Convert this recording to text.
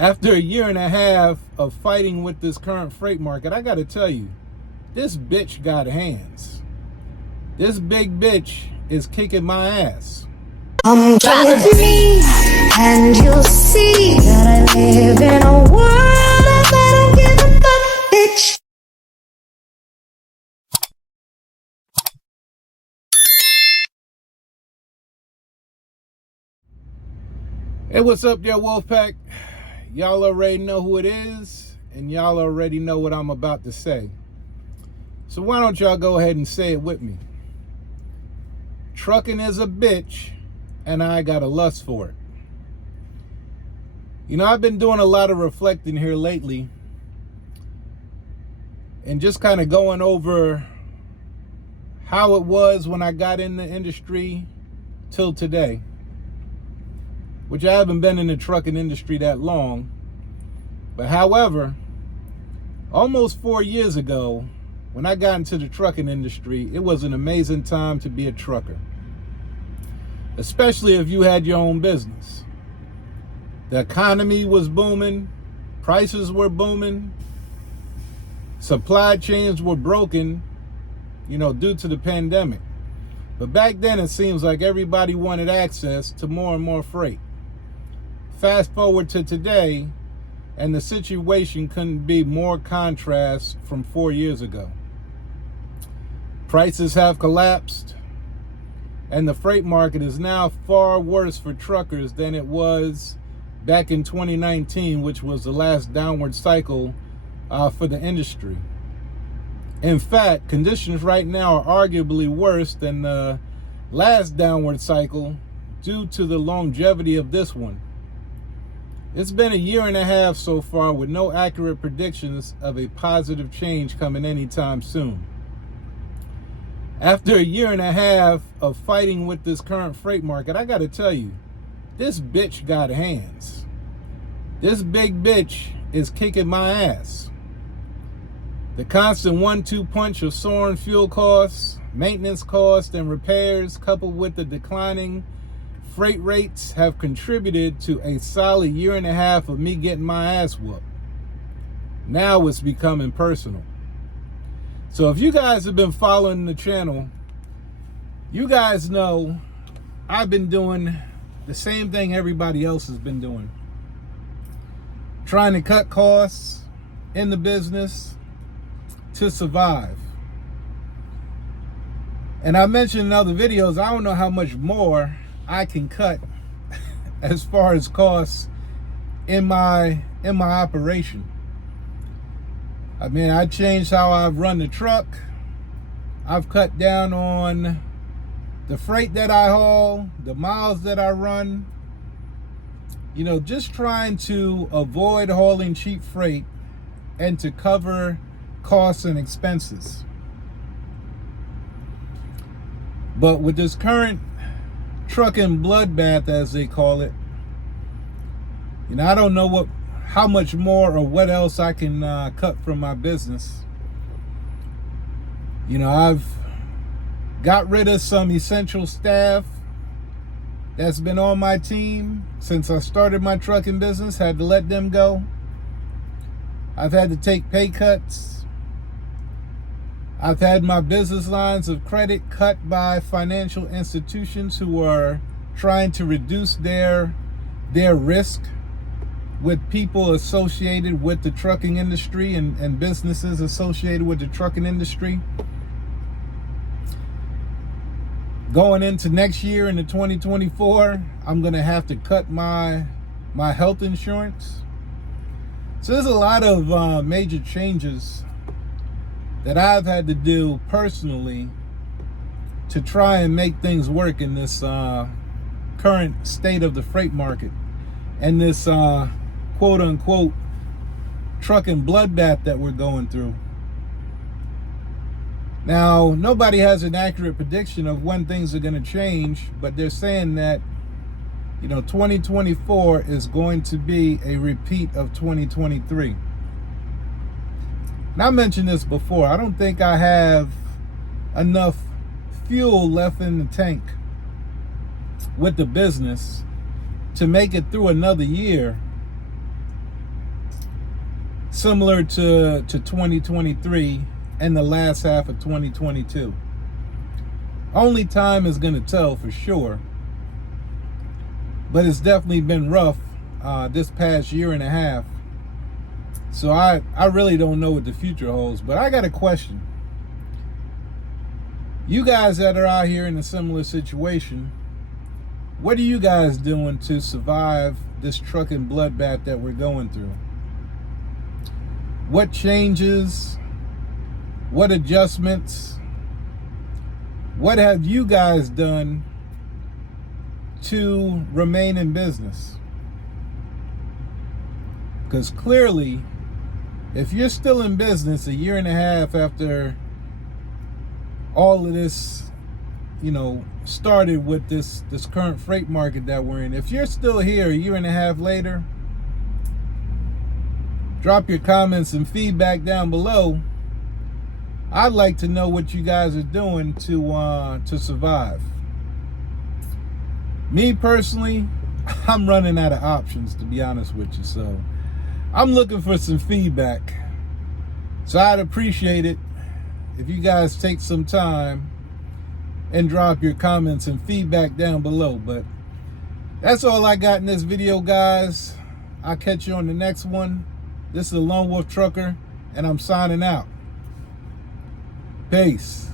After a year and a half of fighting with this current freight market, I got to tell you, this bitch got hands. This big bitch is kicking my ass. Come with me, and you'll see that I live in a world of I don't give a fuck, bitch. Hey, what's up there, Wolfpack? Y'all already know who it is, and y'all already know what I'm about to say. So why don't y'all go ahead and say it with me? Trucking is a bitch, and I got a lust for it. You know, I've been doing a lot of reflecting here lately, and just kind of going over how it was when I got in the industry till today, which I haven't been in the trucking industry that long. But however, almost 4 years ago, when I got into the trucking industry, it was an amazing time to be a trucker, especially if you had your own business. The economy was booming, prices were booming, supply chains were broken, due to the pandemic. But back then, it seems like everybody wanted access to more and more freight. Fast forward to today, and the situation couldn't be more contrast from 4 years ago. Prices have collapsed, and the freight market is now far worse for truckers than it was back in 2019, which was the last downward cycle for the industry. In fact, conditions right now are arguably worse than the last downward cycle due to the longevity of this one. It's been a year and a half so far with no accurate predictions of a positive change coming anytime soon. After a year and a half of fighting with this current freight market, I got to tell you, this bitch got hands. This big bitch is kicking my ass. The constant 1-2 punch of soaring fuel costs, maintenance costs, and repairs, coupled with the declining freight rates, have contributed to a solid year and a half of me getting my ass whooped. Now it's becoming personal. So if you guys have been following the channel, you guys know I've been doing the same thing everybody else has been doing. Trying to cut costs in the business to survive. And I mentioned in other videos, I don't know how much more I can cut as far as costs in my operation. I mean, I changed how I've run the truck. I've cut down on the freight that I haul, the miles that I run. Just trying to avoid hauling cheap freight and to cover costs and expenses. But with this current trucking bloodbath, as they call it, I don't know how much more or what else I can cut from my business. I've got rid of some essential staff that's been on my team since I started my trucking business, had to let them go. I've had to take pay cuts. I've had my business lines of credit cut by financial institutions who are trying to reduce their risk with people associated with the trucking industry and businesses associated with the trucking industry. Going into next year, into 2024, I'm going to have to cut my health insurance. So there's a lot of major changes that I've had to do personally to try and make things work in this current state of the freight market and this quote unquote trucking bloodbath that we're going through. Now, nobody has an accurate prediction of when things are going to change, but they're saying that 2024 is going to be a repeat of 2023. Now, I mentioned this before. I don't think I have enough fuel left in the tank with the business to make it through another year similar to 2023 and the last half of 2022. Only time is going to tell for sure. But it's definitely been rough this past year and a half. So I really don't know what the future holds. But I got a question. You guys that are out here in a similar situation, what are you guys doing to survive this trucking bloodbath that we're going through? What changes? What adjustments? What have you guys done to remain in business? Because clearly, if you're still in business a year and a half after all of this, started with this current freight market that we're in, if you're still here a year and a half later, drop your comments and feedback down below. I'd like to know what you guys are doing to survive. Me personally, I'm running out of options, to be honest with you. So I'm looking for some feedback. So I'd appreciate it if you guys take some time and drop your comments and feedback down below. But that's all I got in this video, guys. I'll catch you on the next one. This is the Lone Wolf Trucker, and I'm signing out. Peace.